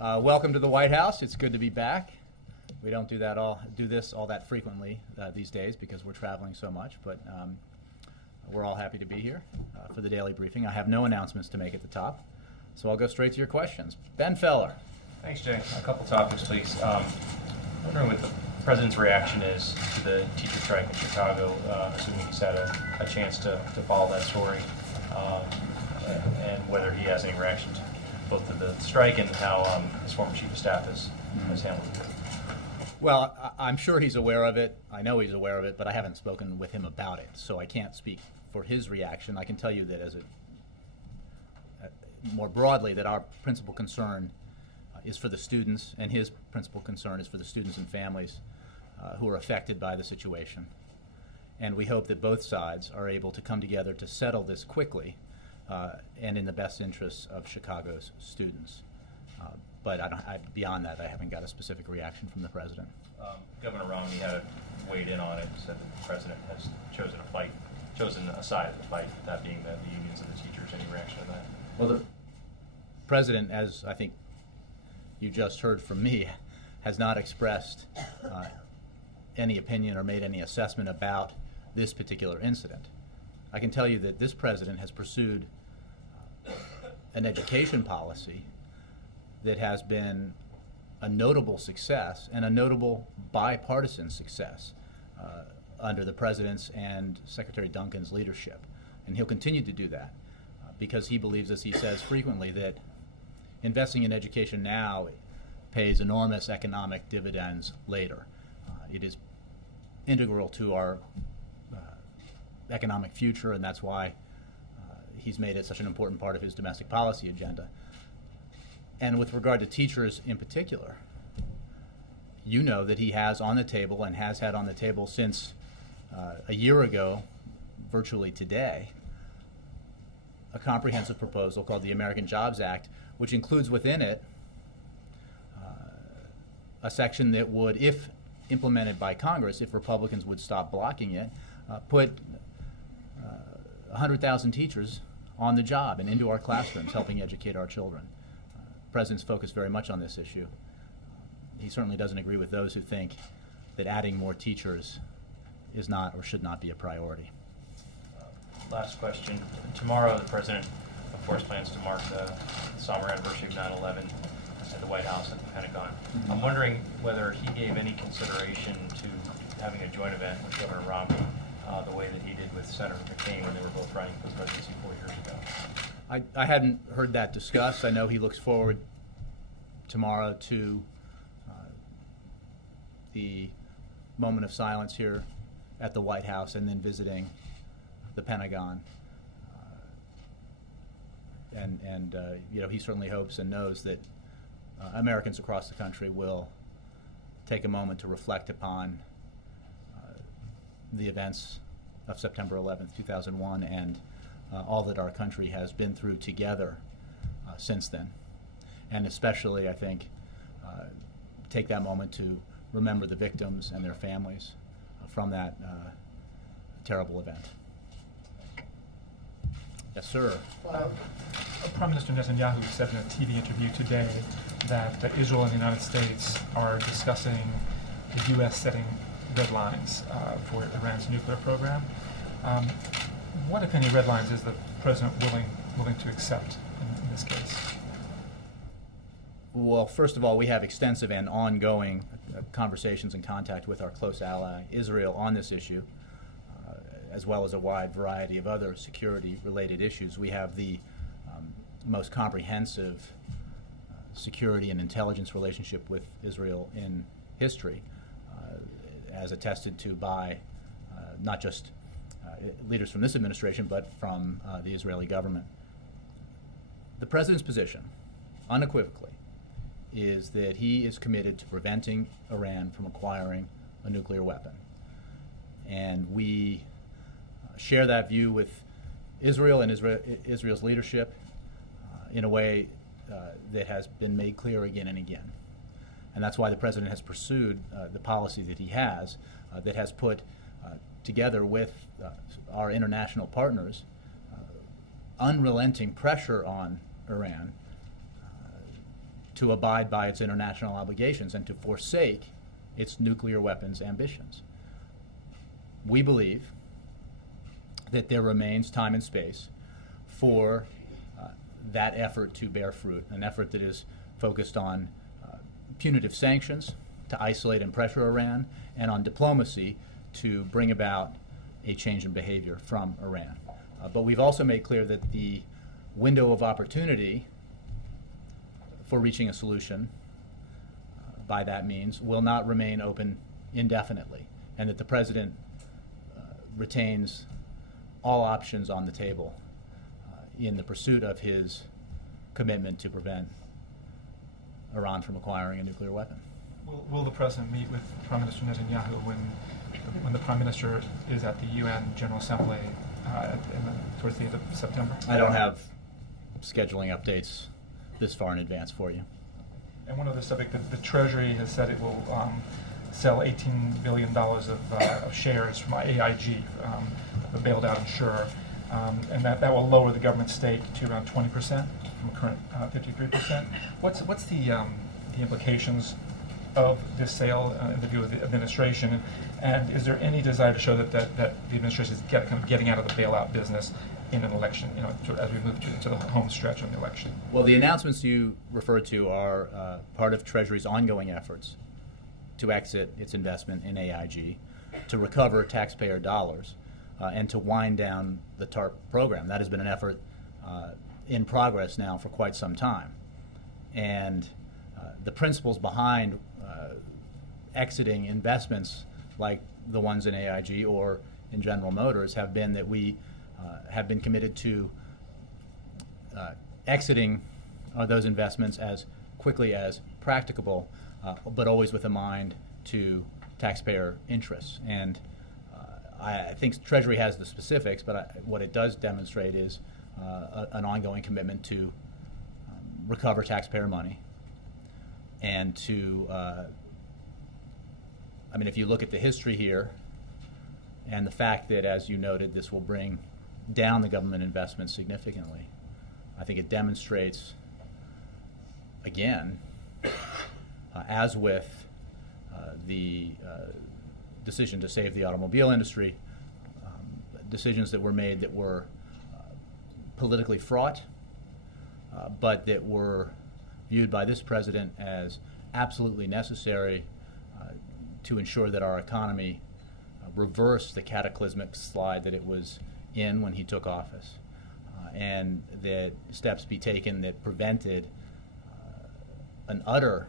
Welcome to the White House. It's good to be back. We don't do this all that frequently these days because we're traveling so much, but we're all happy to be here for the daily briefing. I have no announcements to make at the top, so I'll go straight to your questions. Ben Feller. Thanks, Jay. A couple topics, please. Wondering what the President's reaction is to the teacher strike in Chicago, assuming he's had a chance to follow that story, and whether he has any reaction to both to the strike and how his former chief of staff has handled it. Well, I'm sure he's aware of it. I know he's aware of it, but I haven't spoken with him about it, so I can't speak for his reaction. I can tell you that more broadly, that our principal concern is for the students, and his principal concern is for the students and families who are affected by the situation. And we hope that both sides are able to come together to settle this quickly and in the best interests of Chicago's students. But beyond that, I haven't got a specific reaction from the President. Governor Romney had weighed in on it, said that the President has chosen a side of the fight, that being the unions and the teachers. Any reaction to that? Well, the President, as I think you just heard from me, has not expressed any opinion or made any assessment about this particular incident. I can tell you that this President has pursued an education policy that has been a notable success and a notable bipartisan success under the President's and Secretary Duncan's leadership. And he'll continue to do that because he believes, as he says frequently, that investing in education now pays enormous economic dividends later. It is integral to our economic future, and that's why he's made it such an important part of his domestic policy agenda. And with regard to teachers in particular, you know that he has on the table and has had on the table since a year ago, virtually today, a comprehensive proposal called the American Jobs Act, which includes within it a section that would, if implemented by Congress, if Republicans would stop blocking it, put 100,000 teachers on the job and into our classrooms helping educate our children. The President's focused very much on this issue. He certainly doesn't agree with those who think that adding more teachers is not or should not be a priority. Last question. Tomorrow, the President, of course, plans to mark the somber anniversary of 9/11 at the White House and the Pentagon. I'm wondering whether he gave any consideration to having a joint event with Governor Romney, the way that he did with Senator McCain when they were both running for the presidency 4 years ago. I hadn't heard that discussed. I know he looks forward tomorrow to the moment of silence here at the White House and then visiting the Pentagon. You know, he certainly hopes and knows that Americans across the country will take a moment to reflect upon the events of September 11th, 2001, and all that our country has been through together since then. And especially, I think, take that moment to remember the victims and their families from that terrible event. Yes, sir. Prime Minister Netanyahu said in a TV interview today that Israel and the United States are discussing the U.S. setting red lines for Iran's nuclear program. What, if any, red lines is the President willing to accept in this case? Well, first of all, we have extensive and ongoing conversations and contact with our close ally, Israel, on this issue, as well as a wide variety of other security-related issues. We have the most comprehensive security and intelligence relationship with Israel in history, as attested to by not just leaders from this administration, but from the Israeli government. The President's position, unequivocally, is that he is committed to preventing Iran from acquiring a nuclear weapon. And we share that view with Israel and Israel's leadership in a way that has been made clear again and again. And that's why the President has pursued the policy that he has, that has put together with our international partners unrelenting pressure on Iran to abide by its international obligations and to forsake its nuclear weapons ambitions. We believe that there remains time and space for that effort to bear fruit, an effort that is focused on punitive sanctions to isolate and pressure Iran, and on diplomacy to bring about a change in behavior from Iran. But we've also made clear that the window of opportunity for reaching a solution by that means will not remain open indefinitely, and that the President retains all options on the table in the pursuit of his commitment to prevent Iran from acquiring a nuclear weapon. Will the President meet with Prime Minister Netanyahu when the Prime Minister is at the UN General Assembly towards the end of September? I don't have scheduling updates this far in advance for you. And one other subject, the Treasury has said it will sell $18 billion of shares from AIG, the bailed out insurer, and that will lower the government stake to around 20% from current 53%. What's the implications of this sale in the view of the administration, and is there any desire to show that the administration is getting out of the bailout business in an election, as we move into the home stretch of the election? Well, the announcements you referred to are part of Treasury's ongoing efforts to exit its investment in AIG, to recover taxpayer dollars, and to wind down the TARP program. That has been an effort in progress now for quite some time. And the principles behind exiting investments like the ones in AIG or in General Motors have been that we have been committed to exiting those investments as quickly as practicable, but always with a mind to taxpayer interests. And I think Treasury has the specifics, but what it does demonstrate is an ongoing commitment to recover taxpayer money and to, if you look at the history here and the fact that, as you noted, this will bring down the government investment significantly, I think it demonstrates, again, as with the decision to save the automobile industry, decisions that were made that were politically fraught, but that were viewed by this president as absolutely necessary to ensure that our economy reversed the cataclysmic slide that it was in when he took office, and that steps be taken that prevented an utter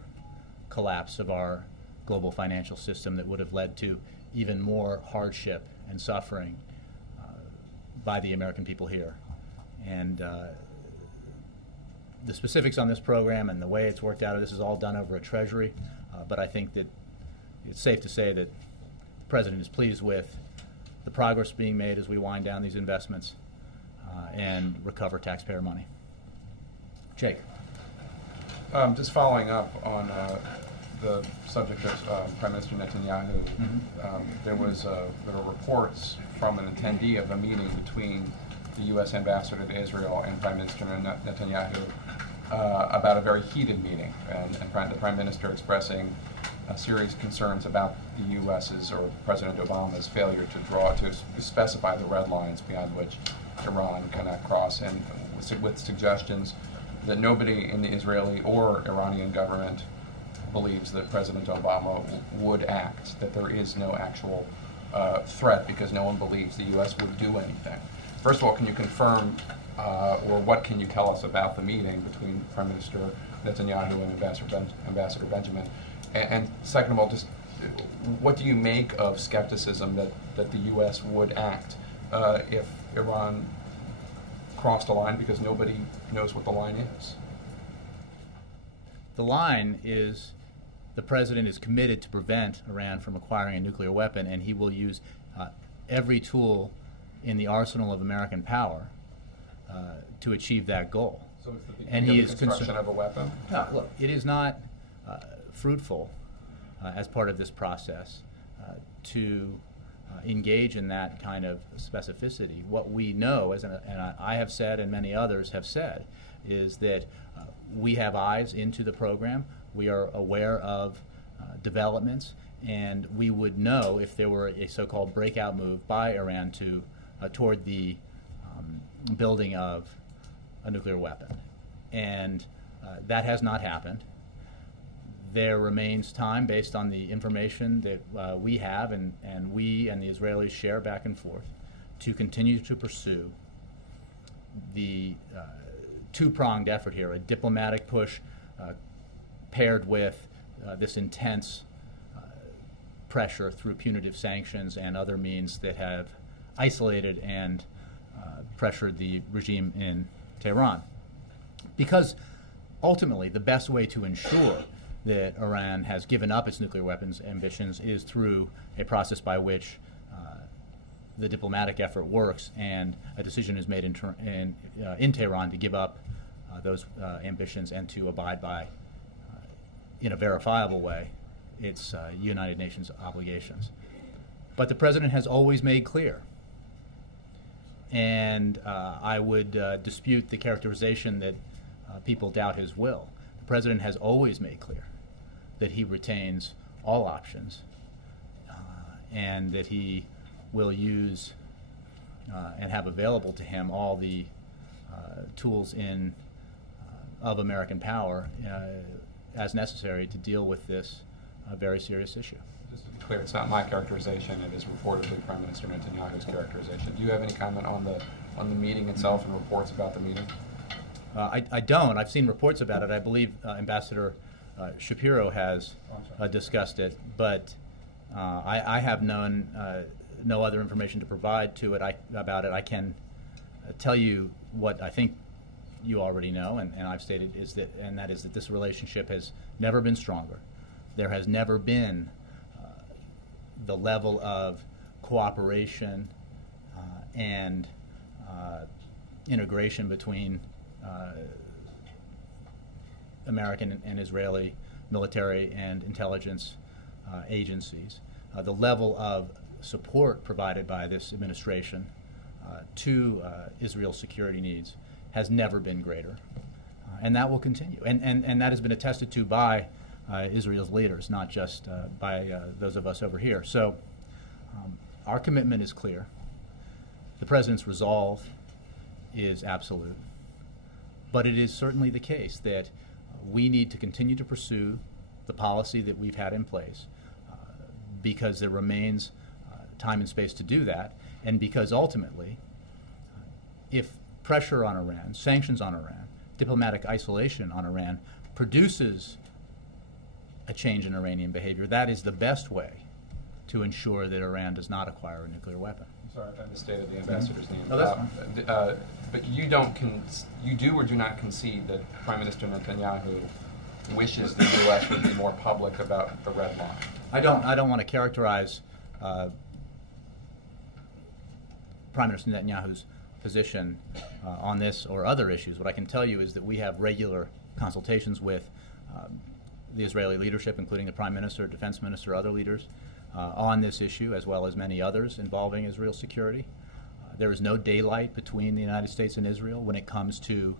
collapse of our global financial system that would have led to even more hardship and suffering by the American people here. And the specifics on this program and the way it's worked out, this is all done over at Treasury, but I think that it's safe to say that the President is pleased with the progress being made as we wind down these investments and recover taxpayer money. Jake. Just following up on the subject of Prime Minister Netanyahu, there were reports from an attendee of a meeting between the U.S. ambassador to Israel and Prime Minister Netanyahu about a very heated meeting, and the Prime Minister expressing serious concerns about the U.S.'s or President Obama's failure to specify the red lines beyond which Iran cannot cross, and with suggestions that nobody in the Israeli or Iranian government believes that President Obama would act, that there is no actual threat because no one believes the U.S. would do anything. First of all, can you confirm or what can you tell us about the meeting between Prime Minister Netanyahu and Ambassador Benjamin? And second of all, just what do you make of skepticism that the U.S. would act if Iran crossed a line, because nobody knows what the line is? The line is the President is committed to prevent Iran from acquiring a nuclear weapon, and he will use every tool in the arsenal of American power to achieve that goal. So it's the and he is construction of a weapon? No, look, it is not fruitful as part of this process to engage in that kind of specificity. What we know, and I have said and many others have said, is that we have eyes into the program. We are aware of developments, and we would know if there were a so-called breakout move by Iran to toward the building of a nuclear weapon. And that has not happened. There remains time, based on the information that we have and we and the Israelis share back and forth, to continue to pursue the two-pronged effort here, a diplomatic push paired with this intense pressure through punitive sanctions and other means that have isolated and pressured the regime in Tehran. Because ultimately the best way to ensure that Iran has given up its nuclear weapons ambitions is through a process by which the diplomatic effort works and a decision is made in Tehran to give up those ambitions and to abide by, in a verifiable way, its United Nations obligations. But the President has always made clear, and I would dispute the characterization that people doubt his will. The President has always made clear that he retains all options and that he will use and have available to him all the tools of American power as necessary to deal with this very serious issue. Just to be clear, it's not my characterization. It is reportedly Prime Minister Netanyahu's characterization. Do you have any comment on the meeting itself and reports about the meeting? I don't. I've seen reports about it. I believe Ambassador Shapiro has discussed it, but I have no other information to provide to it about it. I can tell you what I think you already know, and I've stated, and that is that this relationship has never been stronger. There has never been the level of cooperation and integration between American and Israeli military and intelligence agencies. The level of support provided by this administration to Israel's security needs has never been greater, and that will continue. And that has been attested to by Israel's leaders, not just by those of us over here. So our commitment is clear. The President's resolve is absolute. But it is certainly the case that we need to continue to pursue the policy that we've had in place because there remains time and space to do that, and because ultimately, if pressure on Iran, sanctions on Iran, diplomatic isolation on Iran produces a change in Iranian behavior, that is the best way to ensure that Iran does not acquire a nuclear weapon. I'm sorry if I misstated the ambassador's name. No, that's fine. But you do or do not concede that Prime Minister Netanyahu wishes the U.S. would be more public about the red line? I don't want to characterize Prime Minister Netanyahu's position on this or other issues. What I can tell you is that we have regular consultations with the Israeli leadership, including the Prime Minister, Defense Minister, other leaders, on this issue, as well as many others involving Israel's security. There is no daylight between the United States and Israel when it comes to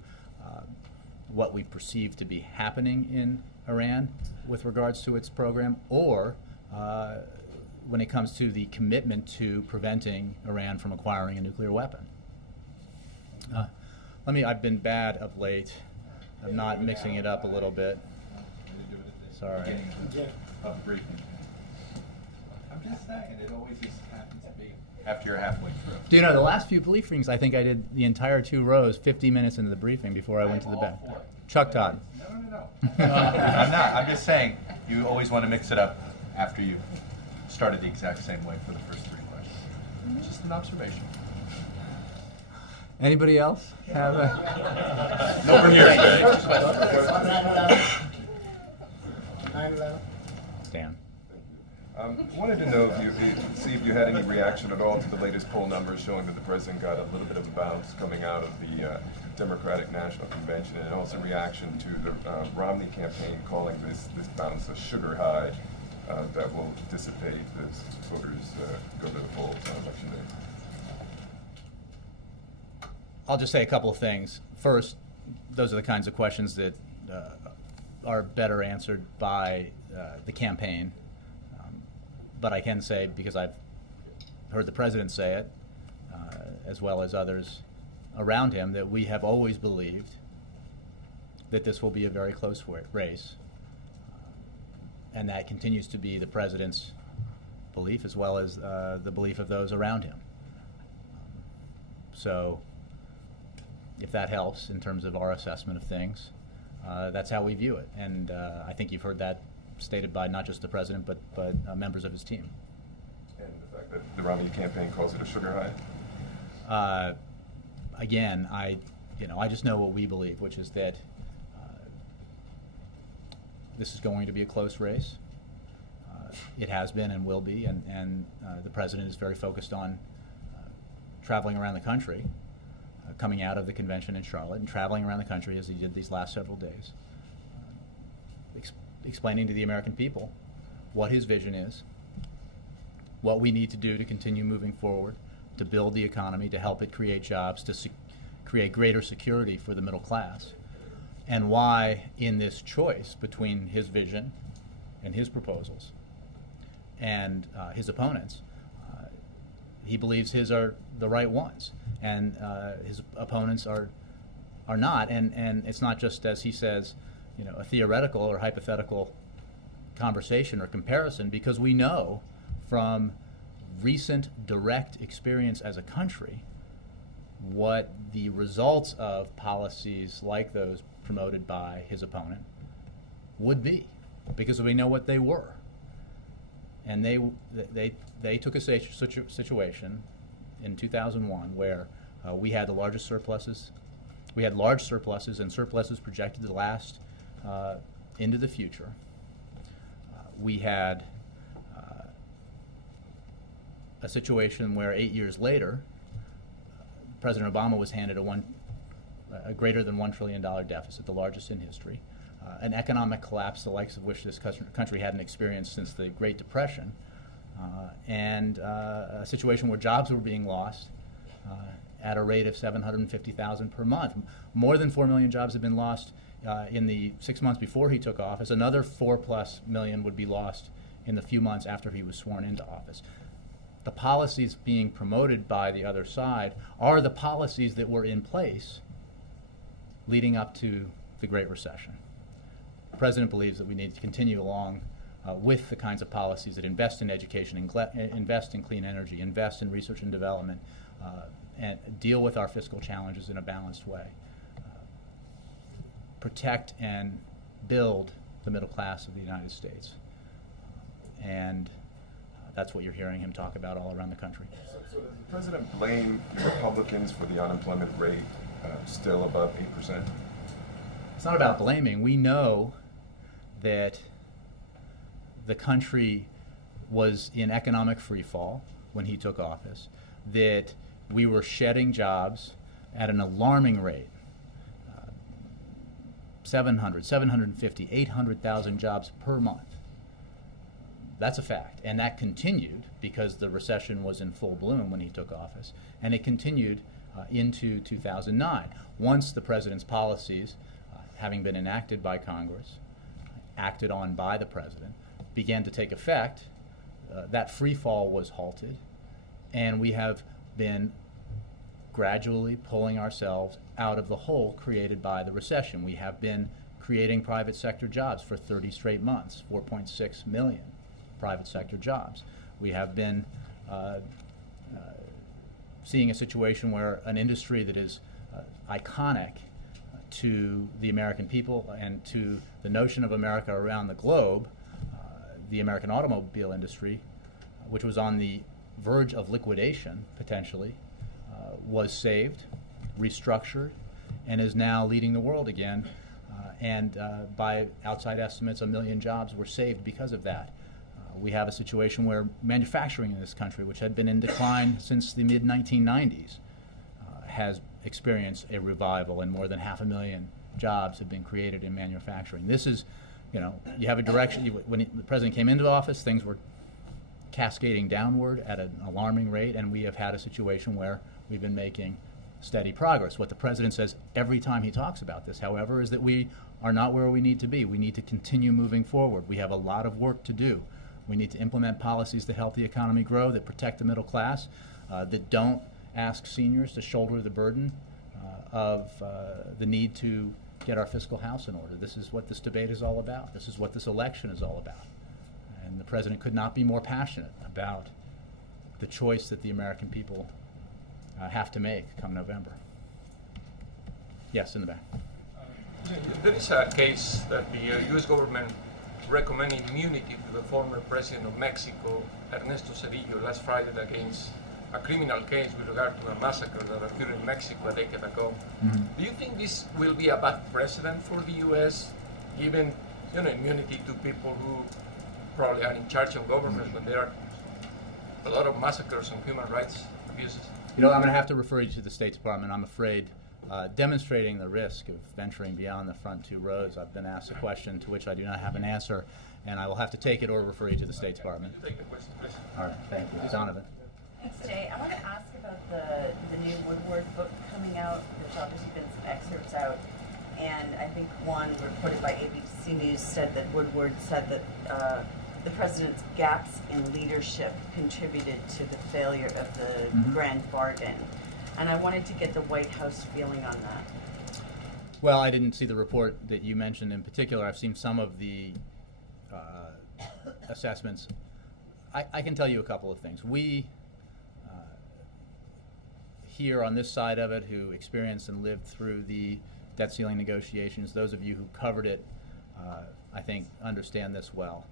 what we perceive to be happening in Iran with regards to its program, or when it comes to the commitment to preventing Iran from acquiring a nuclear weapon. I've been bad of late. I'm not mixing it up a little bit. Sorry. Of the briefing. I'm just saying, it always just happens to be after you're halfway through. Do you know, the last few briefings, I think I did the entire 2 rows 50 minutes into the briefing before I went to the bed. Chuck Todd. No. I'm not. I'm just saying, you always want to mix it up after you've started the exact same way for the first 3 questions. Just an observation. Anybody else have a... Over here, Dan. Wanted to know if you had any reaction at all to the latest poll numbers showing that the president got a little bit of a bounce coming out of the Democratic National Convention, and also reaction to the Romney campaign calling this bounce a sugar high. that will dissipate as voters go to the polls on election day? I'll just say a couple of things. First, those are the kinds of questions that are better answered by the campaign. But I can say, because I've heard the president say it, as well as others around him, that we have always believed that this will be a very close race. And that continues to be the president's belief, as well as the belief of those around him. So if that helps in terms of our assessment of things, that's how we view it. And I think you've heard that stated by not just the president, but members of his team. And the fact that the Romney campaign calls it a sugar high? Again, I just know what we believe, which is that this is going to be a close race. It has been and will be, and the president is very focused on traveling around the country, coming out of the convention in Charlotte and traveling around the country as he did these last several days, explaining to the American people what his vision is, what we need to do to continue moving forward, to build the economy, to help it create jobs, to create greater security for the middle class, and why in this choice between his vision and his proposals and his opponents, he believes his are the right ones, and his opponents are not. And it's not just, as he says, a theoretical or hypothetical conversation or comparison, because we know from recent direct experience as a country what the results of policies like those promoted by his opponent would be, because we know what they were. And they took a situation in 2001 where we had the largest surpluses. We had large surpluses, and surpluses projected to last into the future. We had a situation where 8 years later, President Obama was handed a greater than $1 trillion deficit, the largest in history, an economic collapse the likes of which this country hadn't experienced since the Great Depression, and a situation where jobs were being lost at a rate of 750,000 per month. More than 4 million jobs had been lost in the 6 months before he took office. Another 4+ million would be lost in the few months after he was sworn into office. The policies being promoted by the other side are the policies that were in place leading up to the Great Recession. The president believes that we need to continue along with the kinds of policies that invest in education, invest in clean energy, invest in research and development, and deal with our fiscal challenges in a balanced way. Protect and build the middle class of the United States. And that's what you're hearing him talk about all around the country. So does the president blame the Republicans for the unemployment rate still above 8%? It's not about blaming. We know that the country was in economic free fall when he took office, that we were shedding jobs at an alarming rate. 750, 800,000 jobs per month. That's a fact. And that continued because the recession was in full bloom when he took office. And it continued into 2009. Once the president's policies, having been enacted by Congress, acted on by the president, began to take effect, that free fall was halted. And we have been gradually pulling ourselves out of the hole created by the recession. We have been creating private sector jobs for 30 straight months, 4.6 million private sector jobs. We have been seeing a situation where an industry that is iconic to the American people and to the notion of America around the globe, the American automobile industry, which was on the verge of liquidation potentially, was saved, restructured, and is now leading the world again. And by outside estimates, 1 million jobs were saved because of that. We have a situation where manufacturing in this country, which had been in decline since the mid-1990s, has experienced a revival, and more than 500,000 jobs have been created in manufacturing. This is you know, you have a direction. When the president came into office, things were cascading downward at an alarming rate, and we have had a situation where we've been making steady progress. What the president says every time he talks about this, however, is that we are not where we need to be. We need to continue moving forward. We have a lot of work to do. We need to implement policies that help the economy grow, that protect the middle class, that don't ask seniors to shoulder the burden of the need to get our fiscal house in order. This is what this debate is all about. This is what this election is all about. And the president could not be more passionate about the choice that the American people have to make come November. Yes, in the back. There is a case that the U.S. government recommended immunity to the former president of Mexico, Ernesto Zedillo, last Friday against a criminal case with regard to a massacre that occurred in Mexico a decade ago. Mm-hmm. Do you think this will be a bad precedent for the U.S., giving immunity to people who probably are in charge of government when there are a lot of massacres and human rights abuses? You know, I'm going to have to refer you to the State Department. I'm afraid demonstrating the risk of venturing beyond the front two rows, I've been asked a question to which I do not have an answer, and I will have to take it or refer you to the State Department. Take the question, please. All right, thank you. Donovan. Thanks, Jay. I want to ask about the new Woodward book coming out. There's obviously been some excerpts out, and I think one reported by ABC News said that Woodward said that the president's gaps in leadership contributed to the failure of the grand bargain. And I wanted to get the White House feeling on that. Well, I didn't see the report that you mentioned in particular. I've seen some of the assessments. I can tell you a couple of things. We here on this side of it, who experienced and lived through the debt ceiling negotiations, those of you who covered it, I think, understand this well.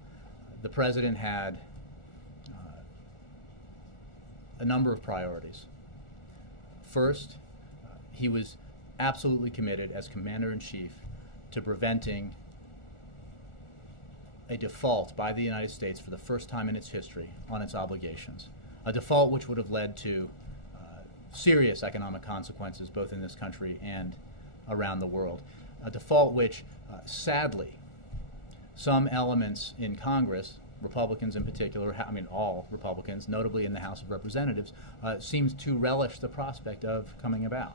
The president had a number of priorities. First, he was absolutely committed as commander-in-chief to preventing a default by the United States for the first time in its history on its obligations, a default which would have led to serious economic consequences both in this country and around the world, a default which, sadly, some elements in Congress, Republicans in particular, I mean all Republicans, notably in the House of Representatives, seems to relish the prospect of coming about.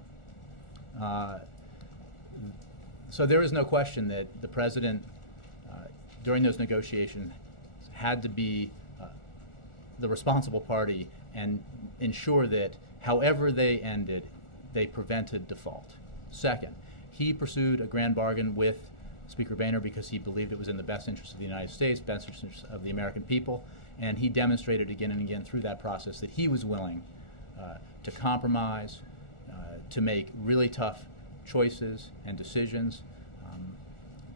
So there is no question that the president, during those negotiations, had to be the responsible party and ensure that however they ended, they prevented default. Second, he pursued a grand bargain with Speaker Boehner because he believed it was in the best interest of the United States, best interest of the American people, and he demonstrated again and again through that process that he was willing to compromise, to make really tough choices and decisions,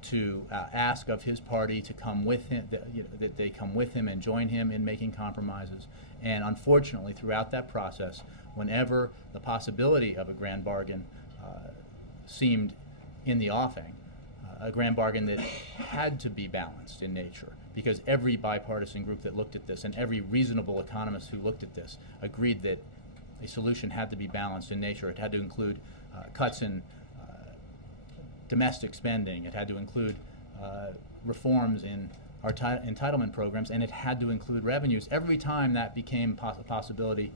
to ask of his party to come with him, that they come with him and join him in making compromises. And unfortunately, throughout that process, whenever the possibility of a grand bargain seemed in the offing, a grand bargain that had to be balanced in nature, because every bipartisan group that looked at this and every reasonable economist who looked at this agreed that a solution had to be balanced in nature. It had to include cuts in domestic spending. It had to include reforms in our entitlement programs, and it had to include revenues. Every time that became a possibility,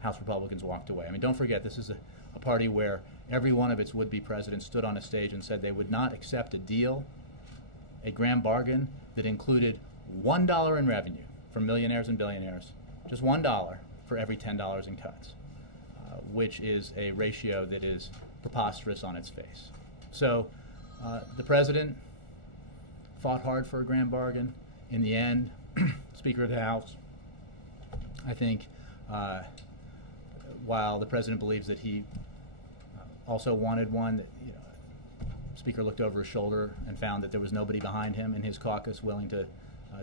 House Republicans walked away. I mean, don't forget, this is a party where every one of its would-be presidents stood on a stage and said they would not accept a deal, a grand bargain that included $1 in revenue from millionaires and billionaires, just $1 for every $10 in cuts, which is a ratio that is preposterous on its face. So the president fought hard for a grand bargain. In the end, Speaker of the House, I think, while the president believes that he also wanted one, that, Speaker looked over his shoulder and found that there was nobody behind him in his caucus willing to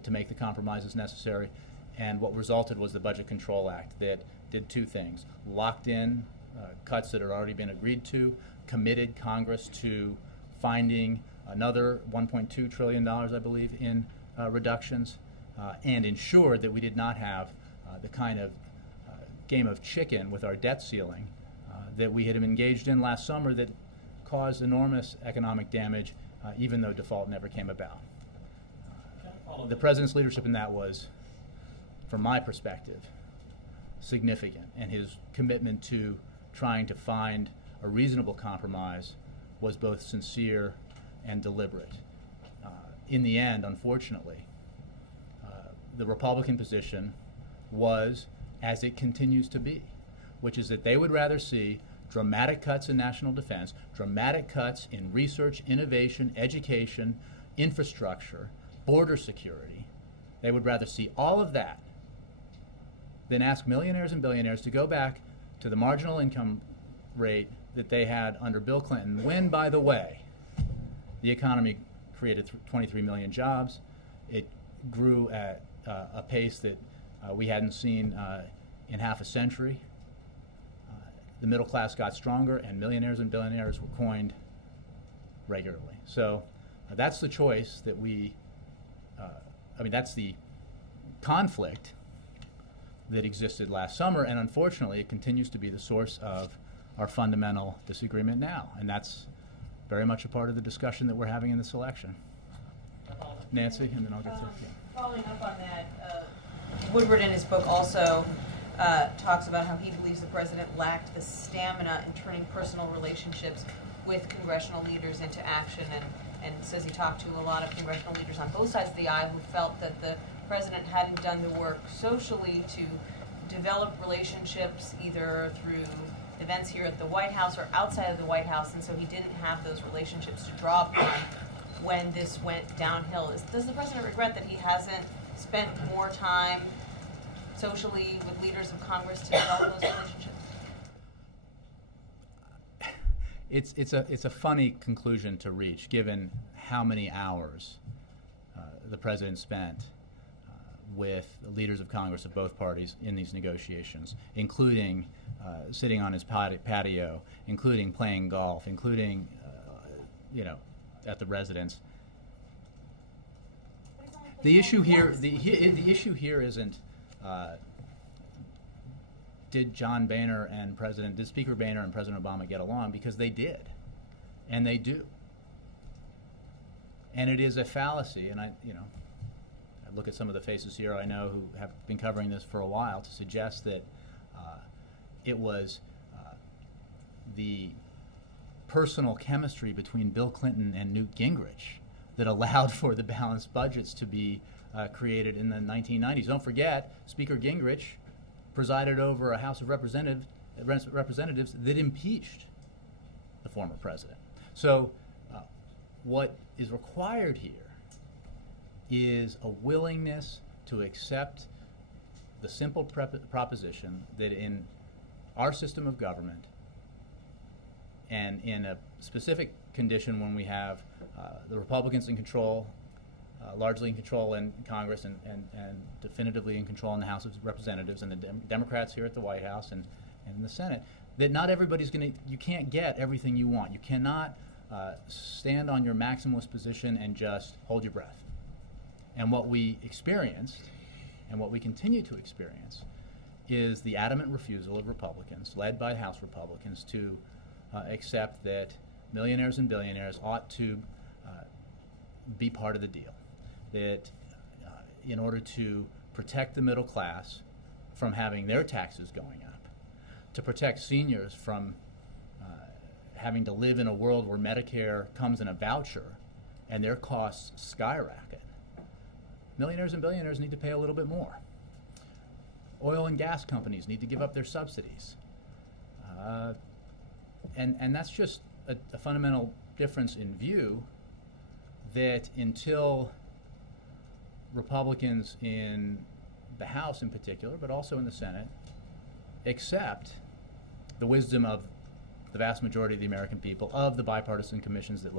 make the compromises necessary. And what resulted was the Budget Control Act that did two things: locked in cuts that had already been agreed to, committed Congress to finding another $1.2 trillion, I believe, in reductions, and ensured that we did not have the kind of game of chicken with our debt ceiling that we had engaged in last summer that caused enormous economic damage, even though default never came about. the president's leadership in that was, from my perspective, significant, and his commitment to trying to find a reasonable compromise was both sincere and deliberate. In the end, unfortunately, the Republican position was, as it continues to be, which is that they would rather see dramatic cuts in national defense, dramatic cuts in research, innovation, education, infrastructure, border security. They would rather see all of that than ask millionaires and billionaires to go back to the marginal income rate that they had under Bill Clinton, when, by the way, the economy created 23 million jobs. It grew at a pace that we hadn't seen in half a century. The middle class got stronger, and millionaires and billionaires were coined regularly. So that's the choice that that's the conflict that existed last summer, and unfortunately it continues to be the source of our fundamental disagreement now, and that's very much a part of the discussion that we're having in this election. Nancy, and then I'll get to you. Following up on that, Woodward in his book also talks about how he believes the president lacked the stamina in turning personal relationships with congressional leaders into action, and says he talked to a lot of congressional leaders on both sides of the aisle who felt that the president hadn't done the work socially to develop relationships either through events here at the White House or outside of the White House, and so he didn't have those relationships to draw upon when this went downhill. Does the president regret that he hasn't spent more time socially with leaders of Congress to develop those relationships? It's a funny conclusion to reach, given how many hours the president spent with the leaders of Congress of both parties in these negotiations, including sitting on his patio, including playing golf, including at the residence. The issue here, the issue here isn't did Speaker Boehner and President Obama get along, because they did, and they do. And it is a fallacy, and I look at some of the faces here I know who have been covering this for a while, to suggest that it was the personal chemistry between Bill Clinton and Newt Gingrich that allowed for the balanced budgets to be created in the 1990s. Don't forget, Speaker Gingrich presided over a House of Representatives that impeached the former president. So what is required here is a willingness to accept the simple proposition that in our system of government, and in a specific condition when we have the Republicans in control, largely in control in Congress, and definitively in control in the House of Representatives, and the Democrats here at the White House and in the Senate, that not everybody's you can't get everything you want. You cannot stand on your maximalist position and just hold your breath. And what we experienced, and what we continue to experience, is the adamant refusal of Republicans, led by House Republicans, to accept that millionaires and billionaires ought to be part of the deal. That in order to protect the middle class from having their taxes going up, to protect seniors from having to live in a world where Medicare comes in a voucher and their costs skyrocket, millionaires and billionaires need to pay a little bit more. Oil and gas companies need to give up their subsidies. And that's just a fundamental difference in view, that until Republicans in the House in particular, but also in the Senate, accept the wisdom of the vast majority of the American people, of the bipartisan commissions that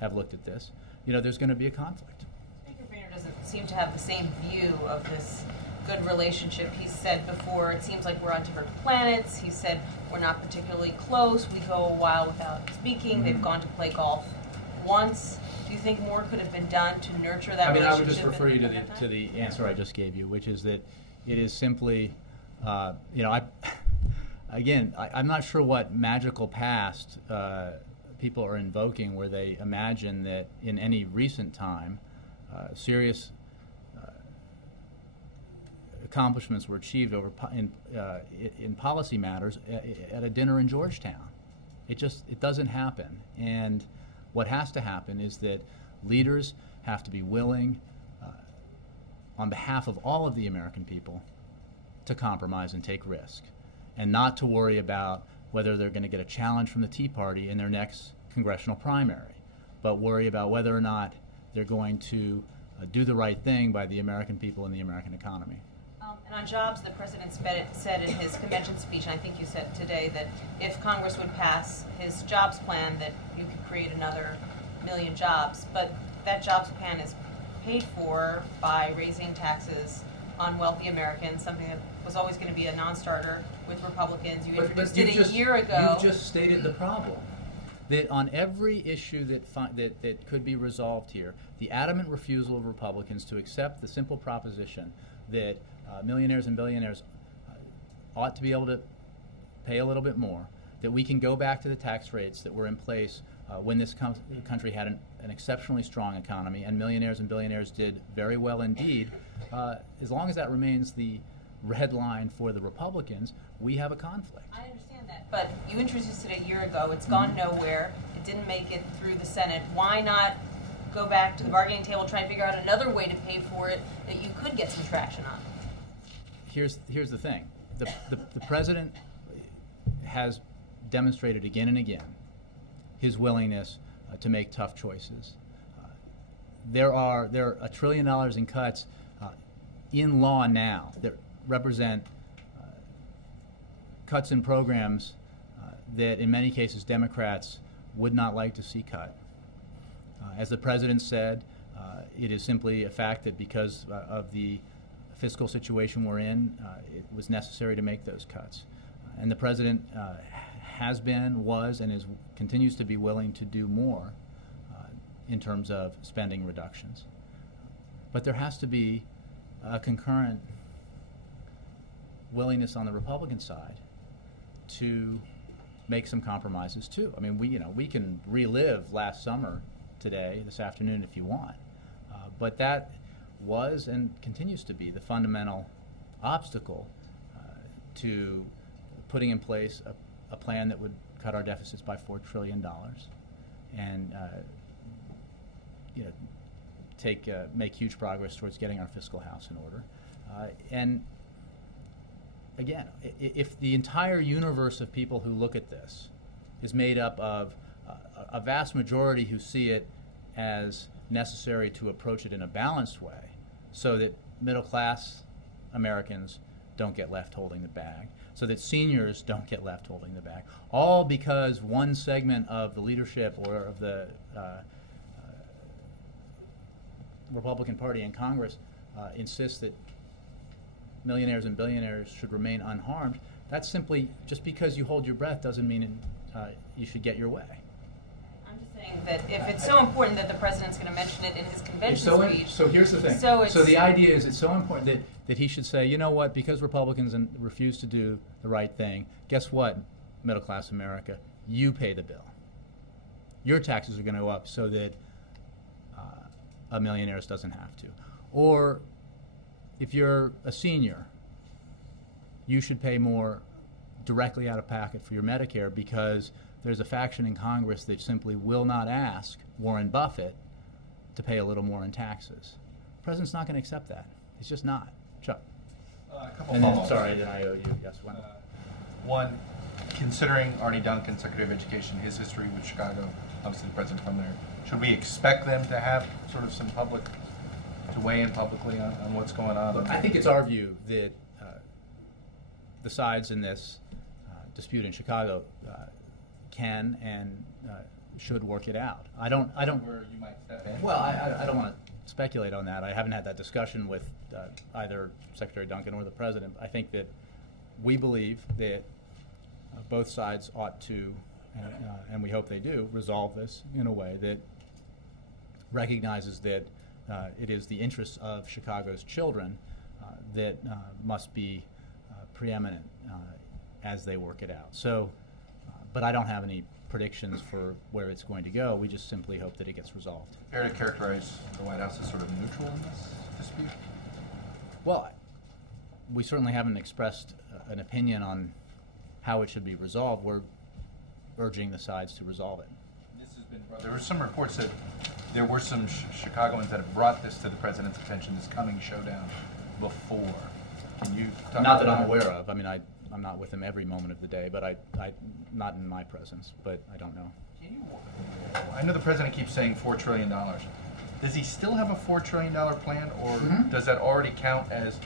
have looked at this, there's going to be a conflict. Speaker Boehner doesn't seem to have the same view of this good relationship. He said before, it seems like we're on different planets. He said we're not particularly close. We go a while without speaking. They've gone to play golf once. Do you think more could have been done to nurture that relationship? I would just refer you to the answer I just gave you, which is that it is simply, I'm not sure what magical past people are invoking where they imagine that in any recent time serious accomplishments were achieved in policy matters at a dinner in Georgetown. It doesn't happen. And what has to happen is that leaders have to be willing, on behalf of all of the American people, to compromise and take risk, and not to worry about whether they're going to get a challenge from the Tea Party in their next congressional primary, but worry about whether or not they're going to do the right thing by the American people and the American economy. And on jobs, the president said in his convention speech, and I think you said today, that if Congress would pass his jobs plan, that you could create another 1 million jobs. But that jobs plan is paid for by raising taxes on wealthy Americans, something that was always going to be a non-starter with Republicans. You introduced it a year ago. You just stated the problem. That on every issue that could be resolved here, the adamant refusal of Republicans to accept the simple proposition that millionaires and billionaires ought to be able to pay a little bit more, that we can go back to the tax rates that were in place when this country had an exceptionally strong economy, and millionaires and billionaires did very well indeed. As long as that remains the red line for the Republicans, we have a conflict. I understand that, but you introduced it a year ago. It's gone nowhere. It didn't make it through the Senate. Why not go back to the bargaining table, try and figure out another way to pay for it that you could get some traction on? Here's the thing. The president has demonstrated again and again his willingness to make tough choices. There are $1 trillion in cuts in law now that represent cuts in programs that in many cases Democrats would not like to see cut. As the president said, it is simply a fact that because of the fiscal situation we're in, it was necessary to make those cuts. And the president has been, was, and continues to be willing to do more in terms of spending reductions. But there has to be a concurrent willingness on the Republican side to make some compromises too. I mean, we can relive last summer today, this afternoon, if you want, but that was and continues to be the fundamental obstacle to putting in place a plan that would cut our deficits by $4 trillion and make huge progress towards getting our fiscal house in order. And again, if the entire universe of people who look at this is made up of a vast majority who see it as necessary to approach it in a balanced way so that middle-class Americans don't get left holding the bag, so that seniors don't get left holding the bag, all because one segment of the leadership or of the Republican Party in Congress insists that millionaires and billionaires should remain unharmed. That's simply, just because you hold your breath doesn't mean you should get your way. I'm just saying that if it's so important that the president's going to mention it in his convention speech. So here's the thing. So the idea is it's so important that he should say, you know what, because Republicans refuse to do the right thing, guess what, middle-class America, you pay the bill. Your taxes are going to go up so that a millionaire doesn't have to. Or if you're a senior, you should pay more directly out of pocket for your Medicare because there's a faction in Congress that simply will not ask Warren Buffett to pay a little more in taxes. The president's not going to accept that. It's just not. Chuck. A couple And then, follow-ups. sorry, then I owe you. Yes, Wendell. One, considering Arnie Duncan, Secretary of Education, his history with Chicago, obviously the president from there, should we expect them to have sort of some to weigh in publicly on what's going on? Look, I think it's our view that the sides in this dispute in Chicago can and should work it out. I don't. Where you might step in? Well, I don't want to speculate on that. I haven't had that discussion with either Secretary Duncan or the president. I think that we believe that both sides ought to, and we hope they do, resolve this in a way that recognizes that it is the interests of Chicago's children that must be preeminent as they work it out. So, but I don't have any predictions for where it's going to go. We just simply hope that it gets resolved. Fair to characterize the White House as sort of neutral in this dispute? Well, we certainly haven't expressed an opinion on how it should be resolved. We're urging the sides to resolve it. There were some reports that there were some Chicagoans that have brought this to the president's attention, this coming showdown, before. Can you talk Not about that I'm aware of. I mean, I'm not with him every moment of the day, but I not in my presence, but I don't know. I know the president keeps saying $4 trillion. Does he still have a $4 trillion plan, or does that already count as,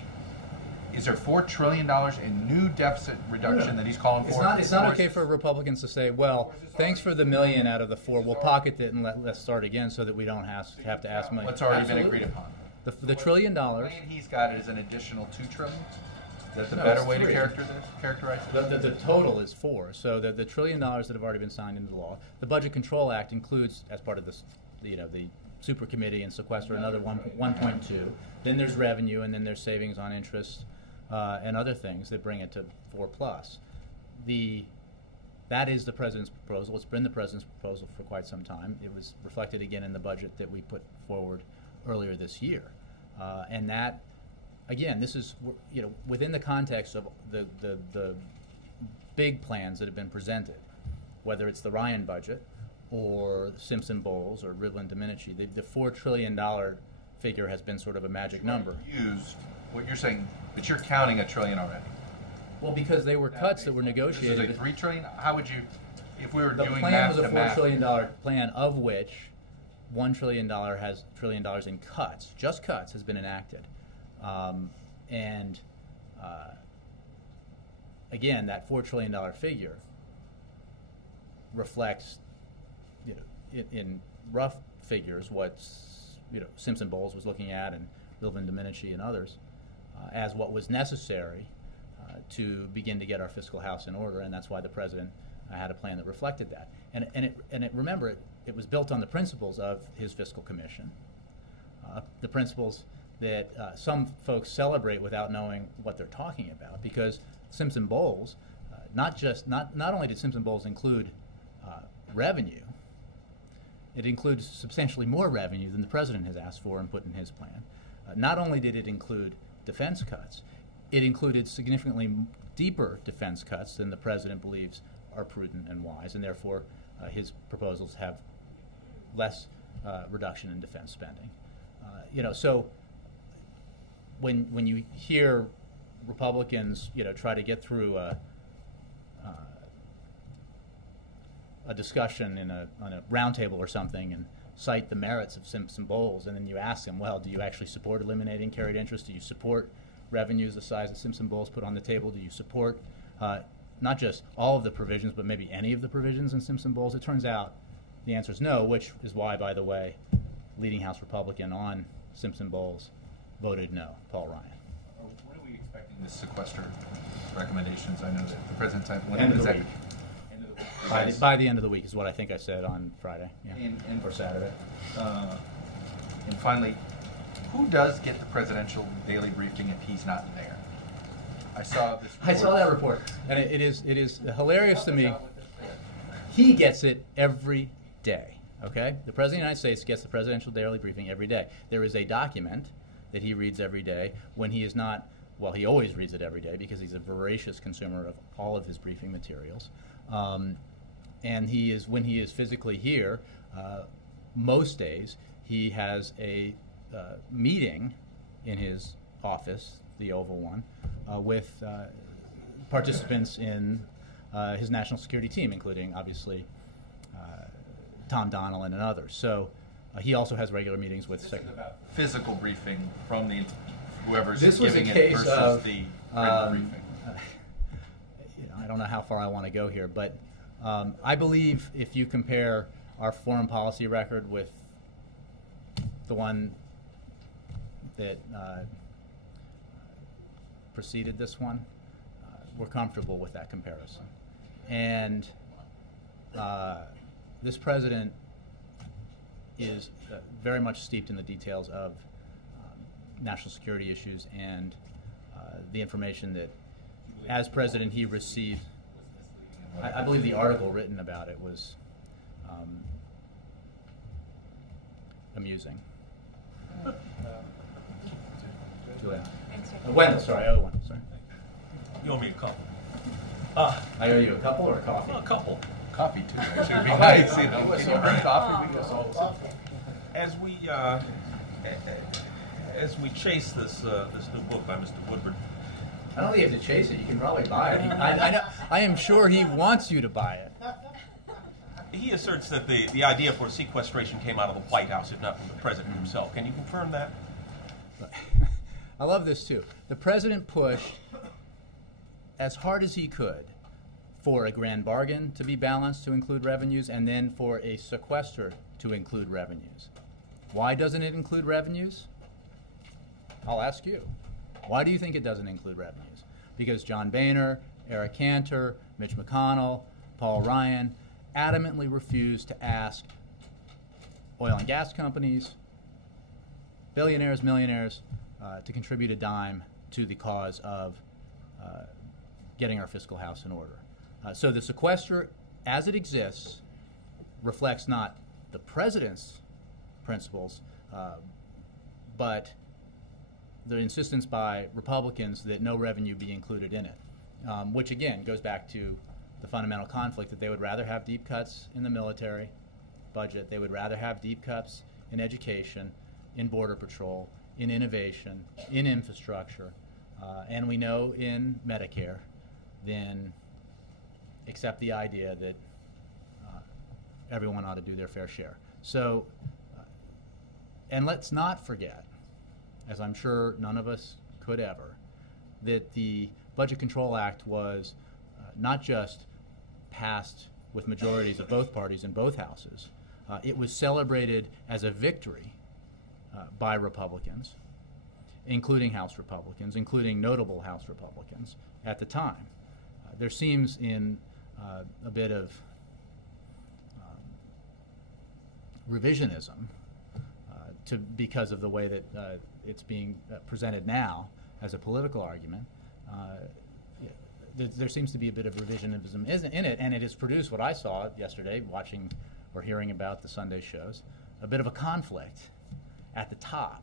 is there $4 trillion in new deficit reduction that he's calling for? It's not okay for Republicans to say, well, thanks for the $1 million out of the 4, we'll pocket it and let's start again so that we don't have to ask money. What's already been agreed upon? The $1 trillion. The plan he's got is an additional $2 trillion? Is that the No, better it's way to 3. characterize it? The total is 4. So the $1 trillion that have already been signed into law. The Budget Control Act includes, as part of this, the super committee and sequester, another 1.2. Then there's revenue, and then there's savings on interest and other things that bring it to 4 plus. That is the president's proposal. It's been the president's proposal for quite some time. It was reflected again in the budget that we put forward earlier this year, and that. Again, this is within the context of the big plans that have been presented, whether it's the Ryan budget or Simpson Bowles or Rivlin Domenici. The $4 trillion figure has been sort of a magic number. Used what you're saying, but you're counting $1 trillion already. Well, because they were cuts that were negotiated. This is a $3 trillion. How would you, if we were the doing plan math was a to $4 math? trillion plan, of which $1 trillion has $1 trillion in cuts, just cuts, has been enacted. Again, that $4 trillion figure reflects, in rough figures, what Simpson Bowles was looking at, and Rivlin Domenici and others, as what was necessary to begin to get our fiscal house in order, and that's why the president had a plan that reflected that. Remember, it was built on the principles of his fiscal commission, the principles that some folks celebrate without knowing what they're talking about, because Simpson Bowles, not only did Simpson Bowles include revenue, it includes substantially more revenue than the president has asked for and put in his plan. Not only did it include defense cuts, it included significantly deeper defense cuts than the president believes are prudent and wise, and therefore his proposals have less reduction in defense spending. So when you hear Republicans, try to get through a discussion on a roundtable or something and cite the merits of Simpson Bowles, and then you ask them, well, do you actually support eliminating carried interest? Do you support revenues the size that Simpson Bowles put on the table? Do you support not just all of the provisions, but maybe any of the provisions in Simpson Bowles? It turns out the answer is no, which is why, by the way, leading House Republican on Simpson Bowles voted no, Paul Ryan. When are we expecting the sequester recommendations? I know that the president's had End of the week. End of the week. By the end of the week is what I think I said on Friday. Yeah. And for Saturday. And finally, who does get the presidential daily briefing if he's not there? I saw this report. I saw that report, and it is hilarious to me. He gets it every day. Okay, the President of the United States gets the presidential daily briefing every day. There is a document that he reads every day when he is not. Well, he always reads it every day because he's a voracious consumer of all of his briefing materials. And when he is physically here, most days he has a meeting in his office, the Oval one, with participants in his national security team, including obviously Tom Donilon and others. So he also has regular meetings with physical briefing from the whoever's this was giving a it case versus of, the written briefing. I don't know how far I want to go here, but I believe if you compare our foreign policy record with the one that preceded this one, we're comfortable with that comparison. And this president is very much steeped in the details of national security issues and the information that, as president, he received. I believe the article written about it was amusing. Julian. Wendell, sorry, I owe one. Sorry. You owe me a couple. I owe you a couple or a coffee? A couple. Coffee too, actually. It'd be nice, you know. Can you bring coffee? We can solve something. As we chase this new book by Mr. Woodward, I don't think you have to chase it. You can probably buy it. I am sure he wants you to buy it. he asserts that the idea for sequestration came out of the White House, if not from the president himself. Can you confirm that? I love this too. The president pushed as hard as he could for a grand bargain to be balanced to include revenues, and then for a sequester to include revenues. Why doesn't it include revenues? I'll ask you. Why do you think it doesn't include revenues? Because John Boehner, Eric Cantor, Mitch McConnell, Paul Ryan adamantly refused to ask oil and gas companies, billionaires, millionaires, to contribute a dime to the cause of getting our fiscal house in order. So the sequester, as it exists, reflects not the president's principles, but the insistence by Republicans that no revenue be included in it, which again goes back to the fundamental conflict that they would rather have deep cuts in the military budget, they would rather have deep cuts in education, in border patrol, in innovation, in infrastructure, and we know in Medicare, then accept the idea that everyone ought to do their fair share. So, and let's not forget, as I'm sure none of us could ever, that the Budget Control Act was not just passed with majorities of both parties in both houses. It was celebrated as a victory by Republicans, including House Republicans, including notable House Republicans at the time. There seems in a bit of revisionism because of the way that it's being presented now as a political argument. There seems to be a bit of revisionism in it, and it has produced what I saw yesterday, watching or hearing about the Sunday shows, a bit of a conflict at the top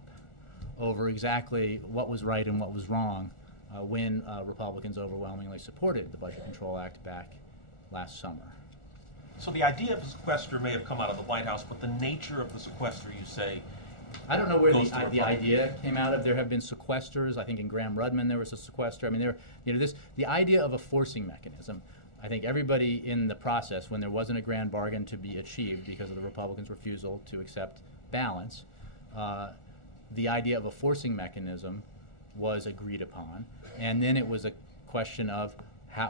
over exactly what was right and what was wrong when Republicans overwhelmingly supported the Budget Control Act back last summer. So the idea of a sequester may have come out of the White House, but the nature of the sequester, you say, I don't know where goes to the Republicans. idea came out of. There have been sequesters. I think in Graham Rudman there was a sequester. I mean, the idea of a forcing mechanism. I think everybody in the process, when there wasn't a grand bargain to be achieved because of the Republicans' refusal to accept balance, the idea of a forcing mechanism was agreed upon, and then it was a question of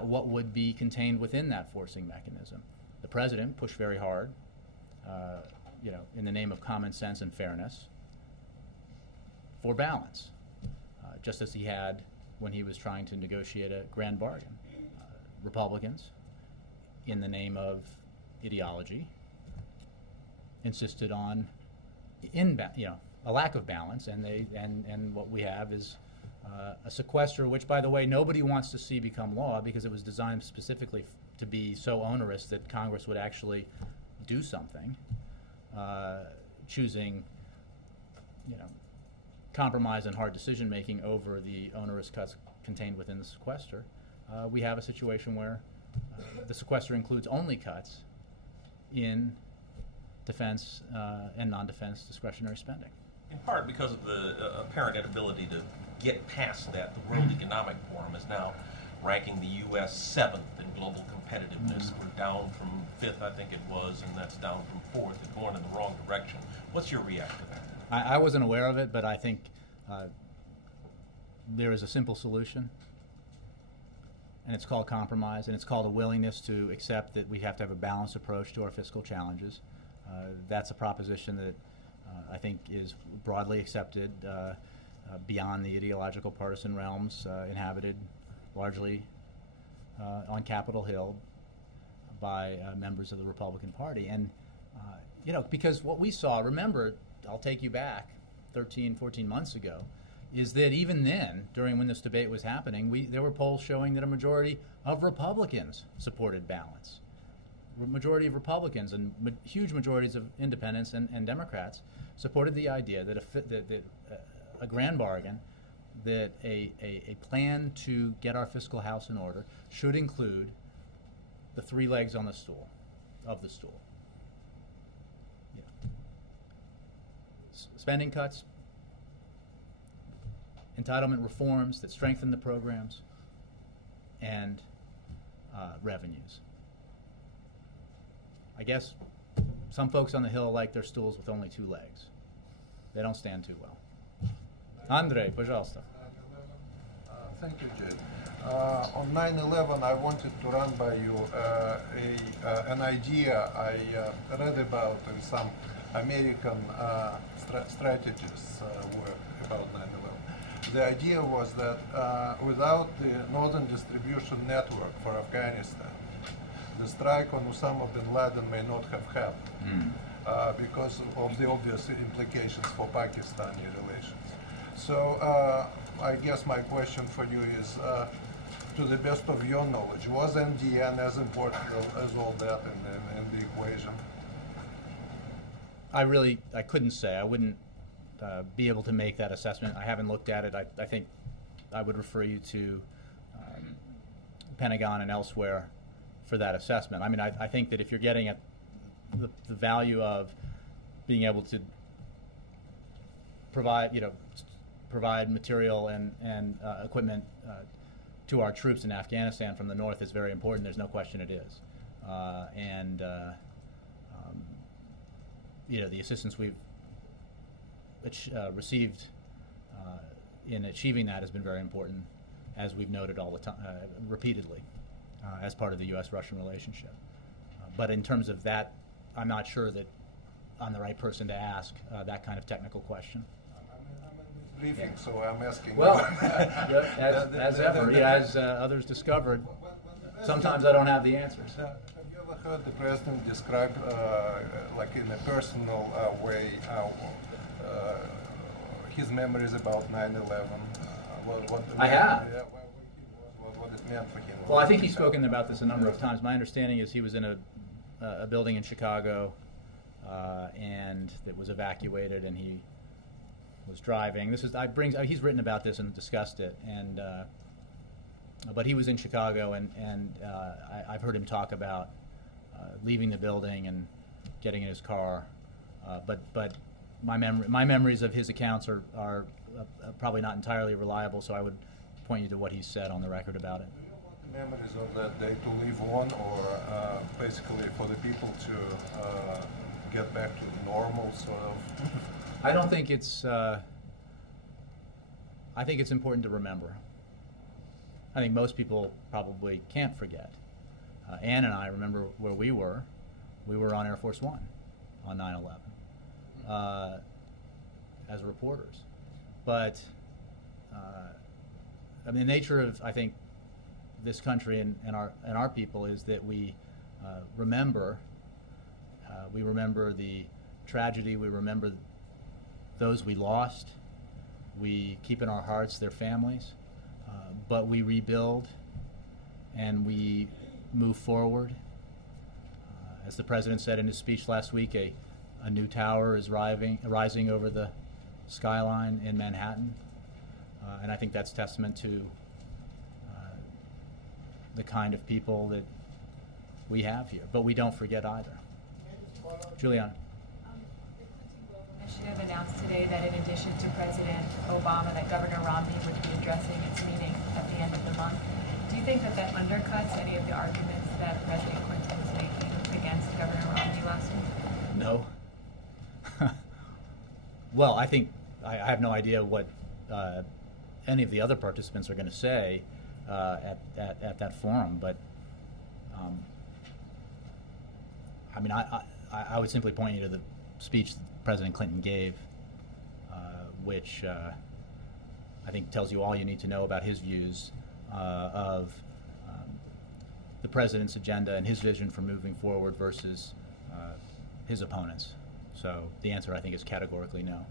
what would be contained within that forcing mechanism. The president pushed very hard, in the name of common sense and fairness, for balance, just as he had when he was trying to negotiate a grand bargain. Republicans, in the name of ideology, insisted on a lack of balance, and what we have is a sequester, which, by the way, nobody wants to see become law because it was designed specifically to be so onerous that Congress would actually do something, choosing, compromise and hard decision making over the onerous cuts contained within the sequester. We have a situation where the sequester includes only cuts in defense and non-defense discretionary spending. in part because of the apparent inability to get past that. The World Economic Forum is now ranking the U.S. 7th in global competitiveness. We're down from 5th, I think it was, and that's down from 4th. It's going in the wrong direction. What's your reaction to that? I wasn't aware of it, but I think there is a simple solution, and it's called compromise, and it's called a willingness to accept that we have to have a balanced approach to our fiscal challenges. That's a proposition that I think is broadly accepted beyond the ideological partisan realms inhabited largely on Capitol Hill by members of the Republican Party. And, because what we saw, remember, I'll take you back 13, 14 months ago, is that even then, when this debate was happening, there were polls showing that a majority of Republicans supported balance. A majority of Republicans and huge majorities of independents and Democrats supported the idea that a grand bargain, that a plan to get our fiscal house in order should include the three legs on the stool, Yeah. Spending cuts, entitlement reforms that strengthen the programs, and revenues. I guess some folks on the Hill like their stools with only two legs. They don't stand too well. Andrei, пожалуйста. Thank you, Jay. On 9/11, I wanted to run by you an idea I read about in some American strategists' work about 9/11. The idea was that without the Northern Distribution Network for Afghanistan, the strike on Osama bin Laden may not have happened because of the obvious implications for Pakistani relations. So I guess my question for you is, to the best of your knowledge, was NDN as important as all that in the equation? I couldn't say. I wouldn't be able to make that assessment. I haven't looked at it. I think I would refer you to Pentagon and elsewhere for that assessment. I mean, I think that if you're getting at the value of being able to provide material and equipment to our troops in Afghanistan from the north is very important. There's no question it is. The assistance we've received in achieving that has been very important, as we've noted all the time, repeatedly, as part of the U.S.-Russian relationship. But in terms of that, I'm not sure that I'm the right person to ask that kind of technical question. Briefing, so I'm asking. Well, as others discovered, sometimes I don't have the answers. Have you ever heard the president describe, like in a personal way, his memories about 9/11? I have. What it meant for him? Well, I think he's spoken about this a number of times. My understanding is he was in a building in Chicago, and that was evacuated, and he was driving. He's written about this and discussed it, and but he was in Chicago, and I've heard him talk about leaving the building and getting in his car. But my memories of his accounts are probably not entirely reliable, so I would point you to what he said on the record about it. Do you want the memories of that day to live on, or basically for the people to get back to normal, sort of? I don't think it's. I think it's important to remember. I think most people probably can't forget. Ann and I remember where we were. We were on Air Force One on 9/11 as reporters. But I mean, the nature of, I think, this country and our people is that we remember. We remember the tragedy. We remember those we lost. We keep in our hearts their families, but we rebuild and we move forward. As the president said in his speech last week, a new tower is rising over the skyline in Manhattan, and I think that's testament to the kind of people that we have here. But we don't forget either. Juliana. Initiative announced today that in addition to President Obama, that Governor Romney would be addressing its meeting at the end of the month. Do you think that undercuts any of the arguments that President Clinton was making against Governor Romney last week? No. Well, I think I have no idea what any of the other participants are going to say at that forum, but I mean, I would simply point you to the speech President Clinton gave, which I think tells you all you need to know about his views of the president's agenda and his vision for moving forward versus his opponents. So the answer, I think, is categorically no.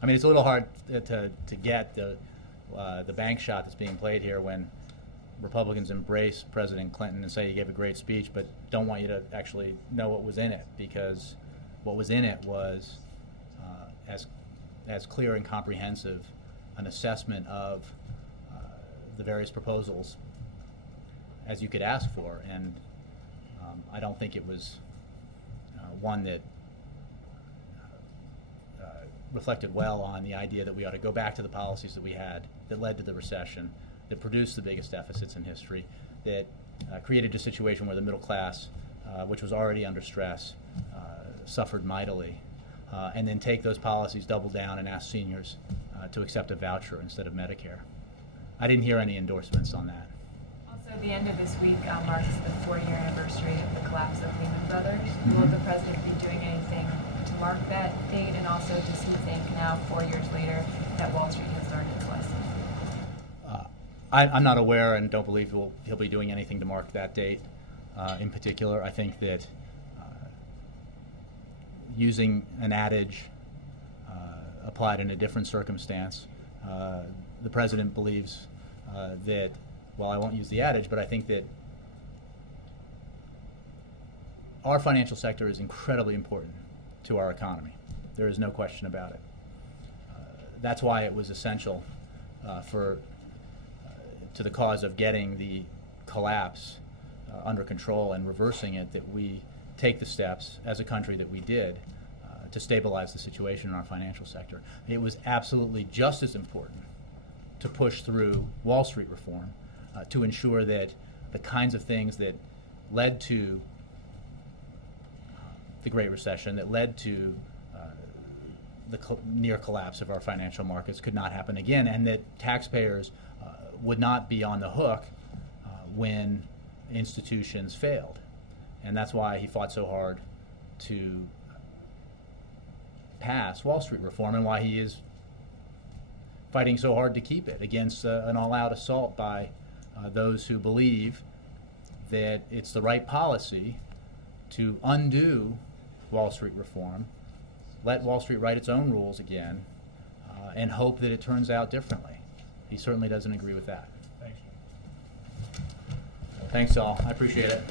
I mean, it's a little hard to get the bank shot that's being played here when Republicans embrace President Clinton and say he gave a great speech, but don't want you to actually know what was in it, because what was in it was as clear and comprehensive an assessment of the various proposals as you could ask for, and I don't think it was one that reflected well on the idea that we ought to go back to the policies that we had that led to the recession, that produced the biggest deficits in history, that created a situation where the middle class, which was already under stress, suffered mightily, and then take those policies, double down, and ask seniors to accept a voucher instead of Medicare. I didn't hear any endorsements on that. Also, the end of this week marks the 4-year anniversary of the collapse of Lehman Brothers. Will the president be doing anything to mark that date, and also does he think now, 4 years later, that Wall Street has learned its lesson? I'm not aware and don't believe he'll be doing anything to mark that date in particular. I think that using an adage applied in a different circumstance, the president believes that, well, I won't use the adage, but I think that our financial sector is incredibly important to our economy. There is no question about it. That's why it was essential to the cause of getting the collapse under control and reversing it, that we take the steps as a country that we did to stabilize the situation in our financial sector. It was absolutely just as important to push through Wall Street reform to ensure that the kinds of things that led to the Great Recession, that led to the near collapse of our financial markets, could not happen again, and that taxpayers would not be on the hook when institutions failed. And that's why he fought so hard to pass Wall Street reform, and why he is fighting so hard to keep it against an all-out assault by those who believe that it's the right policy to undo Wall Street reform, let Wall Street write its own rules again, and hope that it turns out differently. He certainly doesn't agree with that. Thanks. Thanks all. I appreciate it.